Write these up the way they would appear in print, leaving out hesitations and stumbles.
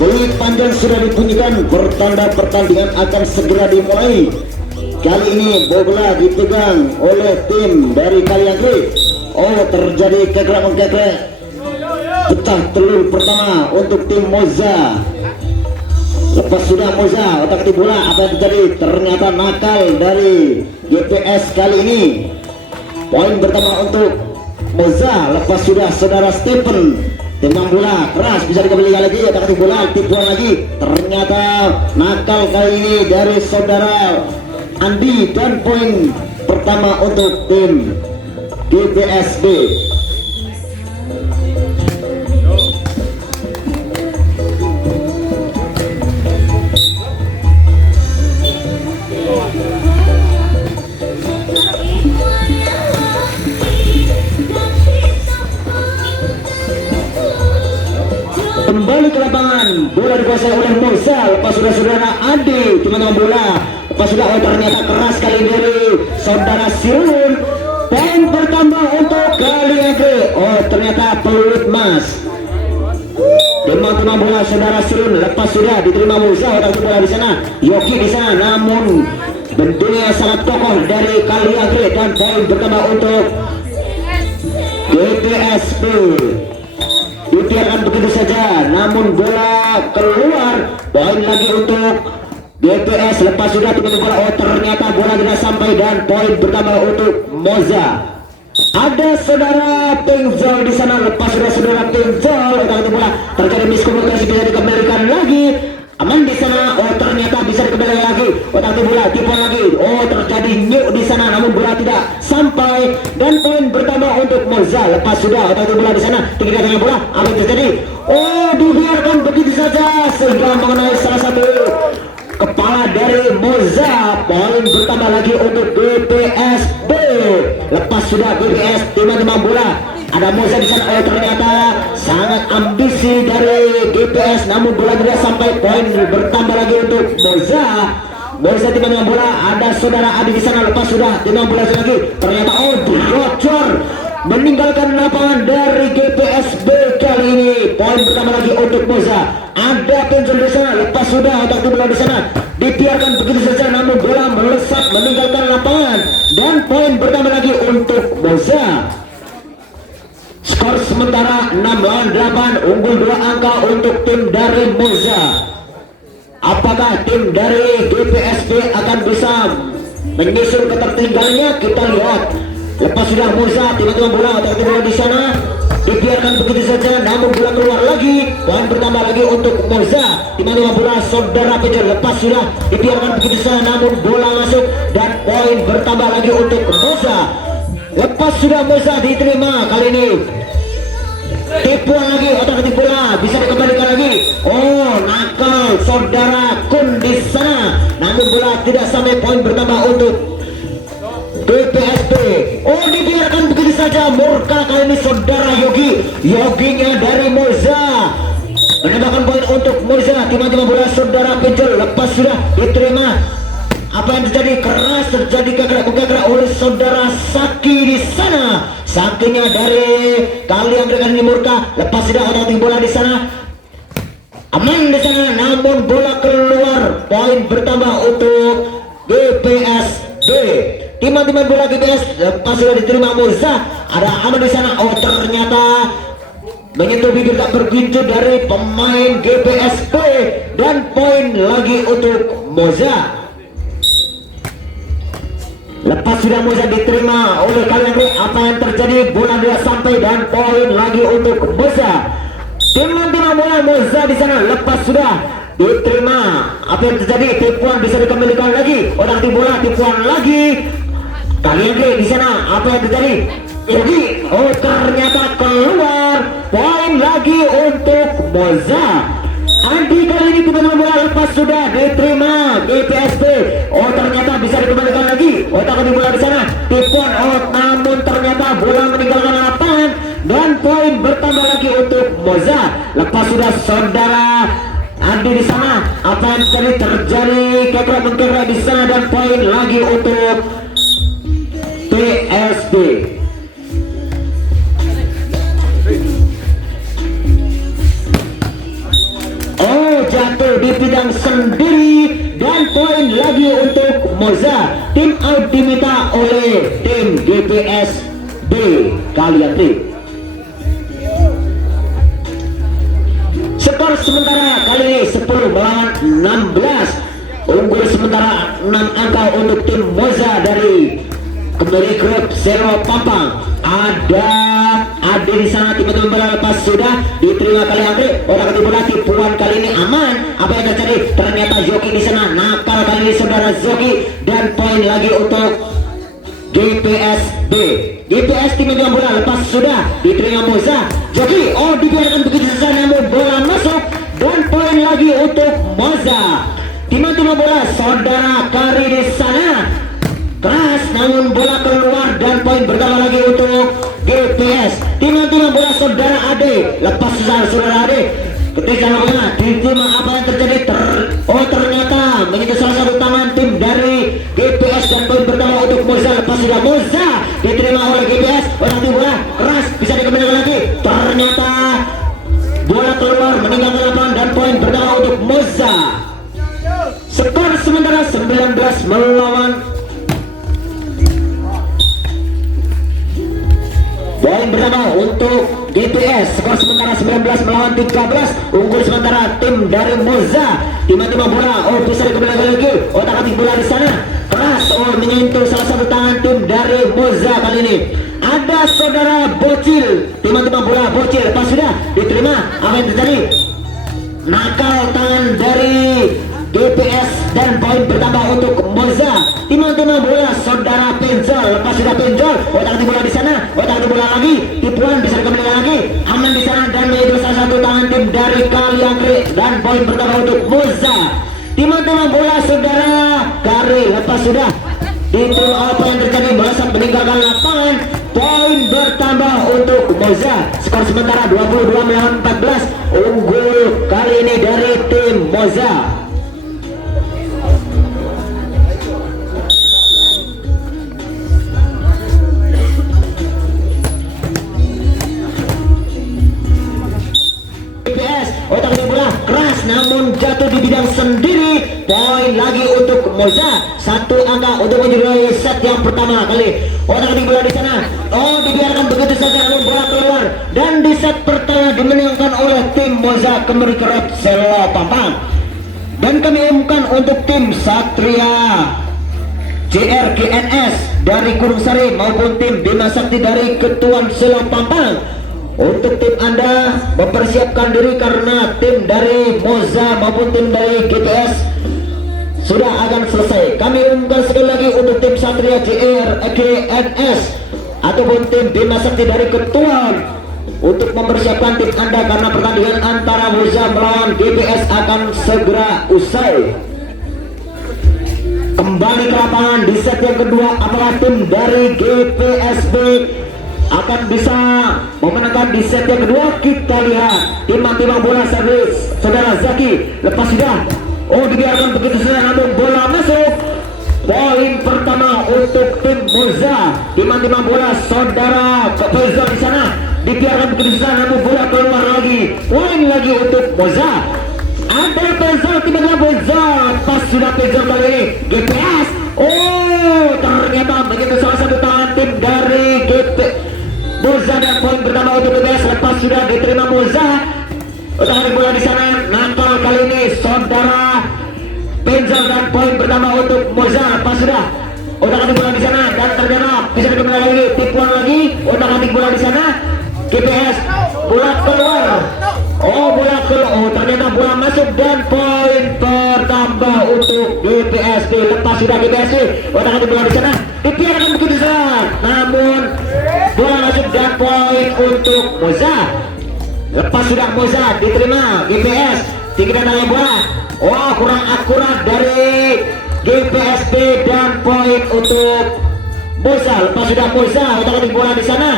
Peluit panjang sudah dibunyikan, bertanda pertandingan akan segera dimulai. Kali ini bola dipegang oleh tim dari Kaliangkri. Oh, terjadi kekrek-kekrek. Pecah telur pertama untuk tim Moza. Lepas sudah Moza otak di bola, apa yang terjadi? Ternyata nakal dari GPS kali ini. Poin pertama untuk Moza. Lepas sudah saudara Stephen. Tembak bola keras, bisa dikembalikan lagi, otak di bola, tipuan lagi. Ternyata nakal kali ini dari saudara Andi, dan poin pertama untuk tim GPSB. Kembali ke lapangan, bola dikuasai oleh Moza. Lepas sudah saudara Adi, teman-teman bola. Lepas sudah, oh ternyata keras kali dari saudara Sirun. Poin bertambah untuk Kaliangkri. Oh ternyata peluit mas. Teman-teman bola saudara Sirun. Lepas sudah diterima Moza, otak bola di sana. Yogi di sana, namun bentuknya sangat kokoh dari Kaliangkri, dan poin bertambah untuk GPSB. Dibiarkan begitu saja, namun bola keluar. Poin lagi untuk GPS. Lepas sudah teman bola, oh ternyata bola tidak sampai, dan poin bertambah untuk Moza. Ada saudara Pinjol di sana. Lepas sudah saudara Pinjol, bola terjadi miskomunikasi, bisa dikembalikan lagi. Aman di sana, oh ternyata bisa dikembalikan lagi. Otak bola, tipuan lagi. Oh terjadi nyuk di sana, namun bola tidak sampai, dan poin bertambah untuk Moza. Lepas sudah otak bola di sana, tinggi bola, apa yang terjadi? Oh dibiarkan begitu saja sehingga mengenai salah satu kepala dari Moza. Poin bertambah lagi untuk GPSB. Lepas sudah GPS, teman-teman bola. Ada Moza di sana, oh ternyata sangat ambisi dari GPS, namun bola tidak sampai. Poin bertambah lagi untuk Moza. Moza teman-teman bola. Ada saudara Adi di sana. Lepas sudah teman bola lagi, ternyata oh bocor, meninggalkan lapangan dari GPSB kali ini. Poin bertambah lagi untuk Moza. Ada Pinjol di sana. Lepas sudah otak bola di sana, dibiarkan begitu saja, namun bola melesat meninggalkan lapangan, dan poin bertambah lagi untuk Moza. Skor sementara 6-8, unggul 2 angka untuk tim dari Moza. Apakah tim dari GPSB akan bisa menyusul ketertinggalannya? Kita lihat. Lepas sudah Moza, teman-teman bola, otak bola di sana, dibiarkan begitu saja, namun bola keluar lagi. Poin bertambah lagi untuk Moza. Teman-teman bola saudara Pinjol. Lepas sudah dibiarkan begitu saja, namun bola masuk, dan poin bertambah lagi untuk Moza. Lepas sudah Moza diterima kali ini. Tipuan lagi, otak bola, bisa dikembalikan lagi. Oh nakal saudara Kun di sana, namun bola tidak sampai. Poin bertambah untuk GPSB. Oh dibiarkan begitu saja, murka kali ini saudara Yogi. Yoginya dari Moza menambahkan poin untuk Moza. Teman-teman bola saudara Pinjol. Lepas sudah diterima. Apa yang terjadi? Keras terjadi kegerak oleh saudara Saki di sana. Sakinya dari Kaliangkri ini murka. Lepas sudah otak bola di sana, aman di sana, namun bola keluar. Poin bertambah untuk GPSB. Teman-teman bola GPS. Lepas sudah diterima Moza. Ada aman di sana. Oh ternyata menyentuh bibir tak berpincu dari pemain GPSB, dan poin lagi untuk Moza. Lepas sudah Moza diterima oleh Kaliangkri. Apa yang terjadi? Bola tidak sampai, dan poin lagi untuk Moza. Teman-teman bola Moza di sana. Lepas sudah diterima. Apa yang terjadi? Tipuan bisa dikembalikan lagi. Otak bola, tipuan lagi. Kaliangkri di sana. Apa yang terjadi? Yogi. Oh ternyata keluar. Poin lagi untuk Moza. Andi kali ini teman-teman bola. Lepas sudah diterima GPSB. Oh ternyata bisa dikembalikan lagi. Otak di bola di sana, tipuan, oh namun ternyata bola meninggalkan lapangan, dan poin bertambah lagi untuk Moza. Lepas sudah saudara Andi di sana. Apa yang terjadi? Kekrek di sana, dan poin lagi untuk PSB. Oh lagi untuk Moza. Tim out diminta oleh tim GPS B. Kalian tim. Skor sementara kali ini 10 melawan 16. Unggul sementara 6 angka untuk tim Moza dari kembali grup Selo Pampang. Ada Adi di sana, tiba-tiba bola lepas sudah diterima kali Andre. Orang bola tipuan kali ini aman. Apa yang terjadi? Ternyata Zoki di sana nakal kali ini saudara Zoki, dan poin lagi untuk GPS B. GPS tiba-tiba bola lepas sudah diterima Moza. Zoki, oh dibiarkan begitu saja namun bola masuk dan poin lagi untuk Moza. Tiba-tiba bola saudara Kari di sana keras namun bola keluar dan poin bertambah lagi untuk GPS. Tiba-tiba bola saudara Ade lepas saudara Ade ketika bola diterima. Apa yang terjadi? Ternyata menyentuh salah satu tangan tim dari GPS dan poin bertambah untuk Moza. Lepas sudah Moza diterima oleh GPS. Orang bola keras bisa dikembalikan lagi. Ternyata bola keluar meninggalkan lapangan dan poin bertambah untuk Moza. Skor sementara 19 melawan. Poin bertambah untuk GPS. Skor sementara 19 melawan 13. Unggul sementara tim dari Moza. Tiba-tiba bola bisa dikembalikan lagi. Otak-atik bola di sana keras menyentuh salah satu tangan tim dari Moza kali ini. Ada saudara Bocil. Tiba-tiba bola Bocil lepas sudah diterima. Apa yang terjadi? Nakal tangan dari GPS dan poin bertambah untuk Moza. Tiba-tiba bola saudara Penjol lepas sudah Penjol. Otak-atik bola di sana. Otak-atik bola lagi. Tipuan bisa dikembalikan lagi. Aman di sana dan itu salah satu tangan tim dari Kaliangkri dan poin bertambah untuk Moza. Tiba-tiba bola saudara Kari lepas sudah diterima. Apa yang terjadi? Bola saat meninggalkan lapangan. Poin bertambah untuk Moza. Skor sementara 22 melawan 14. Unggul kali ini dari tim Moza. Otak bola keras namun jatuh di bidang sendiri. Poin lagi untuk Moza. Satu angka untuk menjuarai set yang pertama kali. Otak bola di sana. Dibiarkan begitu saja namun bola keluar dan di set pertama dimenangkan oleh tim Moza kembali ke Selo Pampang. Dan kami umumkan untuk tim Satria JRGNS dari Gunung Sari maupun tim Bima Sakti dari Ketuan Selo Pampang. Untuk tim Anda mempersiapkan diri karena tim dari Moza maupun tim dari GPS sudah akan selesai. Kami umumkan sekali lagi untuk tim Satria JRGNS ataupun tim Bima Sakti dari Ketuan untuk mempersiapkan tim Anda karena pertandingan antara Moza melawan GPS akan segera usai. Kembali ke lapangan di set yang kedua, apakah tim dari GPSB akan bisa memenangkan di set yang kedua? Kita lihat. Timbang-timbang bola servis saudara Zaki lepas sudah dibiarkan begitu saja namun bola masuk. Poin pertama untuk tim Moza. Timbang-timbang bola saudara Faizal di sana dibiarkan begitu saja namun bola keluar lagi. Poin lagi untuk Moza. Ada Faizal, tiba-tiba Moza pas sudah Faizal kali ini GPS. Ternyata begitu salah satu tangan tim dari Moza dan poin pertama untuk GPS. Lepas sudah diterima Moza. Otak bola di sana nakal kali ini saudara Penjol dan poin pertama untuk Moza. Lepas sudah otak bola di sana dan ternyata bisa dikembali lagi. Tipuan lagi otak bola di sana GPS. Bola keluar. Bola keluar. Ternyata bola masuk dan poin bertambah untuk GPSB. Lepas sudah GPSB otak bola di sana dibiarkan begitu saja namun bola masuk dan poin untuk Moza. Lepas sudah Moza diterima GPS. Tinggi dan bola kurang akurat dari GPSB dan poin untuk Moza. Lepas sudah Moza otak bola di sana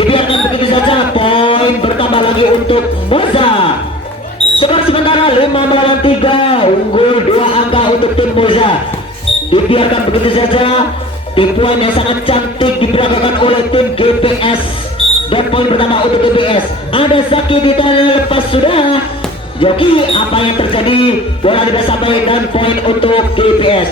dibiarkan begitu saja. Poin bertambah lagi untuk Moza. Skor sementara 5 melawan 3. Unggul 2 angka untuk tim Moza. Dibiarkan begitu saja. Tipuan yang sangat cantik diperagakan oleh tim GPS dan poin pertama untuk GPS. Ada Zaki di tanah lepas sudah Joki, apa yang terjadi? Bola tidak sampai dan poin untuk GPS.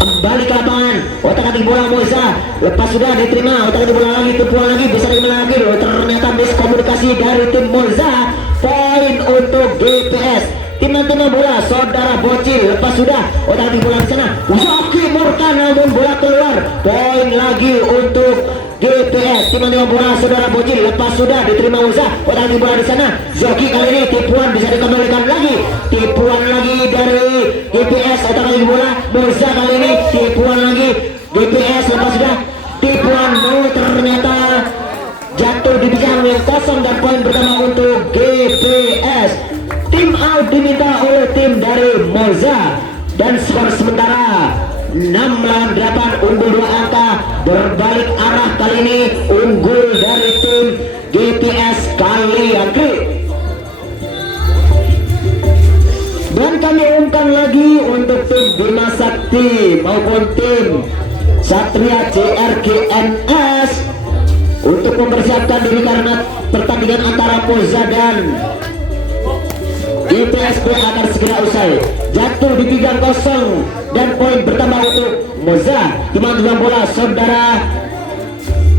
Kembali ke lapangan, otak-atik bola Moza, lepas sudah diterima, otak-atik bola lagi, tumpuan lagi, bisa dimana lagi loh, ternyata miskomunikasi dari tim Moza. Poin untuk GPS. Tim-tim bola saudara Bocil, lepas sudah otak-atik bola di sana, Zoki murka namun bola keluar. Poin lagi untuk GPS. Tim-tim bola saudara Bocil, lepas sudah diterima Moza, otak-atik bola di sana, Zoki kali ini tipuan bisa dikembalikan lagi, tipuan lagi dari GPS, otak-atik bola Moza kali ini tipuan lagi GPS, lepas sudah tipuan ternyata jatuh di bidang yang kosong dan poin pertama untuk GPS. Tim out diminta oleh tim dari Moza dan skor sementara 6-8, unggul 2 angka, berbalik arah kali ini unggul dari tim GPS Kaliangkri. Dan kami umumkan lagi untuk tim Bima Sakti maupun tim Satria JRGNS untuk mempersiapkan diri karena pertandingan antara Moza dan GPSB akan segera usai. Jatuh di bidang kosong dan poin bertambah untuk Moza. Timang bola saudara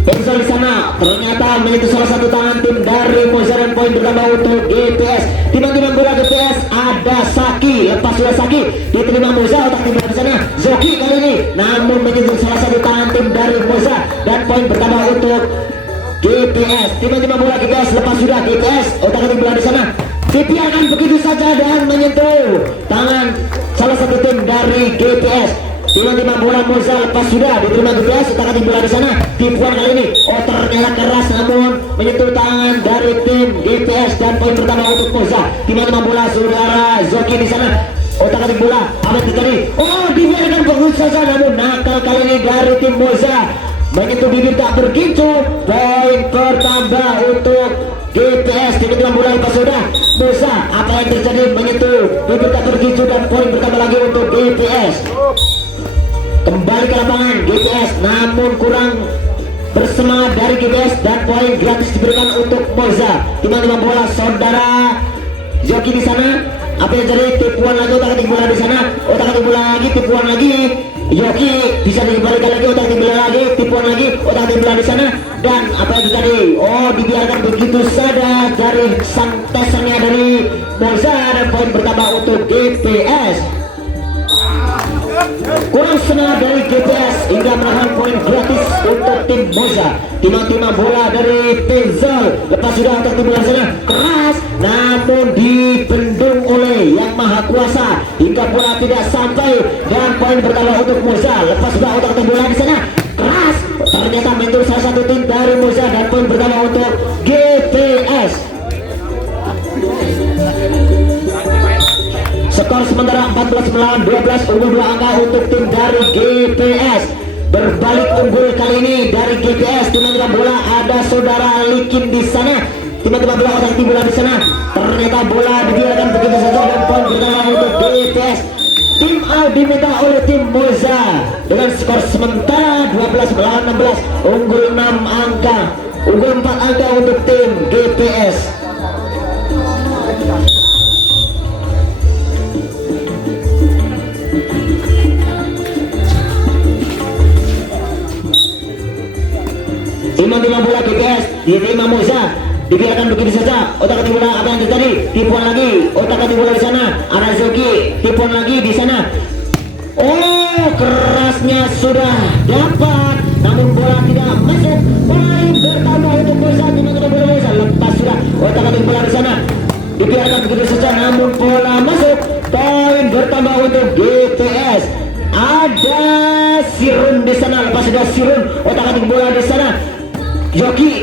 Penzol di sana ternyata menyentuh salah satu tangan tim dari Moza dan poin bertambah untuk GPS. Timang bola GPS ada Saki, lepas sudah Saki diterima Moza, otak tim di sana Zoki kali ini namun menyentuh salah satu tangan tim dari Moza dan poin bertambah untuk GPS. Timang bola GPS, lepas sudah GPS, otak tim bola di sana dibiarkan begitu saja dan menyentuh tangan salah satu tim dari GPS. Timang bola Moza, lepas sudah diterima GPS, otak bola di sana tipuan kali ini ternyata keras namun menyentuh tangan dari tim GPS dan poin pertama untuk Moza. Timang bola saudara Zoki di sana, otak bola apa yang terjadi? Dibiarkan begitu saja namun nakal kali ini dari tim Moza, menyentuh bibir tak bergincu. Poin pertambah untuk GPS. Timang bola lepas sudah Moza, apa yang terjadi? Menyentuh bibir tak bergincu dan poin bertambah lagi untuk GPS. Kembali ke lapangan GPS namun kurang bersemangat dari GPS dan poin gratis diberikan untuk Moza. Timang bola saudara Zoki di sana, apa yang jadi? Tipuan lagi otak-atik bola di sana, otak-atik bola lagi, tipuan lagi Yoki bisa dikembalikan lagi, otak-atik bola lagi, tipuan lagi otak-atik bola di sana dan apa yang terjadi? Dibiarkan begitu saja dari santesannya dari Moza dan poin bertambah untuk GPS. Kurang semangat dari GPS hingga menahan poin gratis untuk tim Moza. Timang bola dari Penzol, lepas sudah otak tim bola sana keras namun dibendung oleh Yang Maha Kuasa hingga bola tidak sampai dan poin bertambah untuk Moza. Lepas sudah otak tim bola di sana keras, ternyata mentor salah satu tim dari Moza dan poin bertambah untuk GPS. Skor sementara 14 melawan 12, unggul 2 angka untuk tim dari GPS. Berbalik unggul kali ini dari GPS. Timang bola ada saudara Likin di sana. Timang bola otak tim bola di sana. Ternyata bola dibiarkan begitu saja dan poin bertambah untuk GPS. Tim A diminta oleh tim Moza dengan skor sementara 12 melawan 16, unggul 6 angka, unggul 4 angka untuk tim GPS. Timang bola GPS diterima Moza, dibiarkan begitu saja. Otak-atik bola apa yang terjadi? Tipuan lagi otak-atik bola di sana, ada Zoki, tipuan lagi di sana. Kerasnya sudah dapat namun bola tidak masuk. Poin bertambah untuk Moza. Timang bola Moza, lepas sudah otak-atik bola di sana, dibiarkan begitu saja namun bola masuk. Poin bertambah untuk GPS. Ada Sirun di sana, lepas sudah Sirun, otak-atik bola di sana Yoki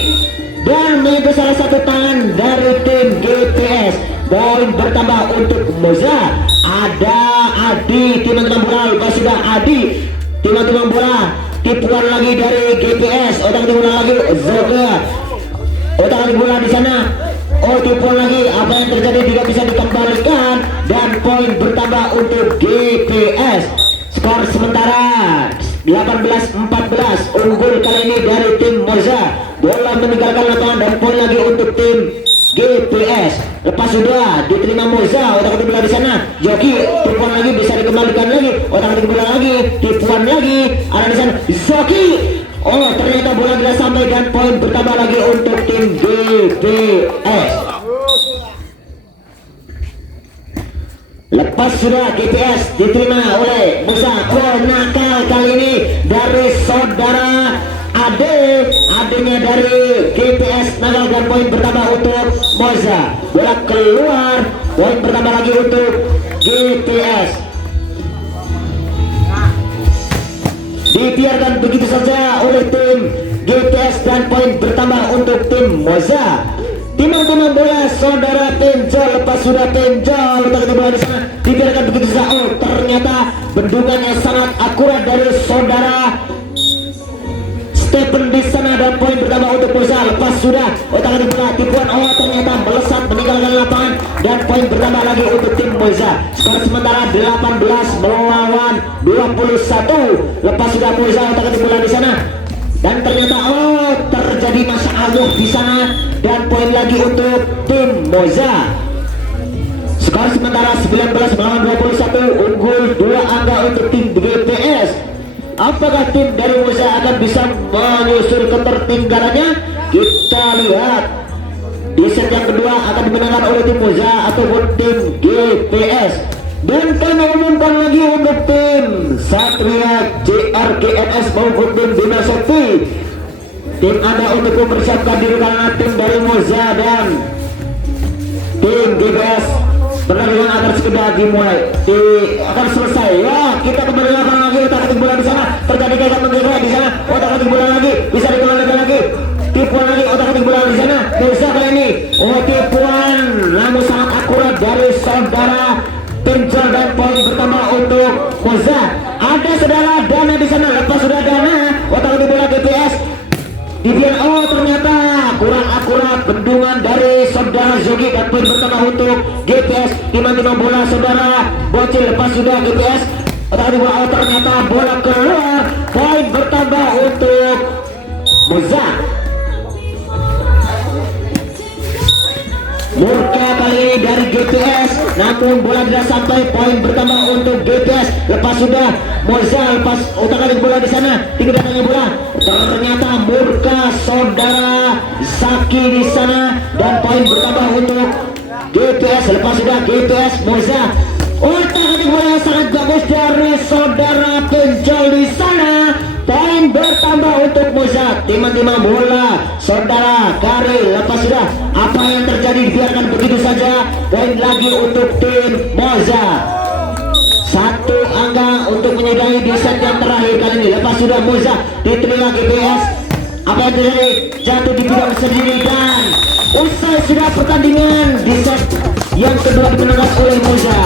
dan menyentuh salah satu tangan dari tim GPS. Poin bertambah untuk Moza. Ada Adi, timang bola, lepas sudah Adi, timang bola, tipuan lagi dari GPS, otak-atik bola lagi Zoga, otak-atik bola di sana. Tipuan lagi, apa yang terjadi? Tidak bisa dikembalikan dan poin bertambah untuk GPS. Skor sementara 18-14 unggul kali ini dari tim Moza. Bola meninggalkan lapangan dan poin lagi untuk tim GPS. Lepas sudah diterima Moza, otak-atik bola di sana. Joki tipuan lagi, bisa dikembalikan lagi, otak-atik bola lagi, tipuan lagi, ada di sana. Zoki, oh ternyata bola tidak sampai dan poin bertambah lagi untuk tim GPS. Lepas sudah GPS diterima oleh Moza. Oh nakal kali ini dari saudara adanya dari GPS nakal dan poin bertambah untuk Moza. Bola keluar, poin bertambah lagi untuk GPS. Dibiarkan begitu saja oleh tim GPS dan poin bertambah untuk tim Moza. Timang-timang bola saudara Penjol, lepas sudah Penjol letak bola di sana, dibiarkan begitu saja. Oh ternyata bendungannya sangat akurat dari saudara Stephen di sana dan poin bertambah untuk Moza. Lepas sudah otak-atik bola tipuan, oh ternyata melesat meninggalkan lapangan dan poin bertambah lagi untuk tim Moza. Skor sementara 18 melawan 21. Lepas sudah Moza otak-atik bola di sana dan ternyata oh terjadi masalah di sana dan poin lagi untuk tim Moza. Skor sementara 19 melawan 21, unggul 2 angka untuk tim GPS. Apakah tim dari Moza akan bisa menyusul ketertinggalannya? Kita lihat. Di set yang kedua akan dimenangkan oleh tim Moza ataupun tim GPS. Dan kami umumkan lagi untuk tim Satria JRGNS maupun tim Bima Sakti. Tim Anda untuk mempersiapkan diri karena tim dari Moza dan tim GPS pertandingan akan segera dimulai, akan selesai. Ya, kita kembali lagi otak-atik bola di sana. Terjadi gagal menggerak di sana. Otak-atik bola lagi, bisa dikembalikan lagi. Tipuan lagi otak-atik bola di sana. Moza kali ini. Oh tipuan, namun sangat akurat dari saudara Penjol dan poin bertambah untuk Moza. Ada saudara Dana di sana. Lepas sudah Dana, otak-atik bola GPS. Dibiar oh ternyata kurang akurat bendungan dari saudara Zogi dan poin bertambah untuk GPS. Timang-timang bola saudara Bocil. Lepas sudah GPS otak-atik bola, oh ternyata bola keluar, poin bertambah untuk Moza. Murka kali ini dari GPS, namun bola tidak sampai, poin bertambah untuk GPS. Lepas sudah Moza, lepas otak-atik bola di sana, tinggal datangnya bola. Ternyata Murka saudara Zaki di sana dan poin bertambah untuk GPS. Lepas sudah GPS Moza, otak-atik bola sangat bagus dari saudara Penjol di sana. Poin bertambah untuk Moza. Timang-timang bola saudara Kari. Lepas sudah apa yang terjadi dibiarkan begitu saja. Poin lagi untuk tim Moza. Satu angka untuk menyudahi di set yang terakhir kali ini. Lepas sudah Moza diterima GPS. Apa yang terjadi? Jatuh di bidang sendiri dan usai sudah pertandingan di set yang kedua dimenangkan oleh Moza.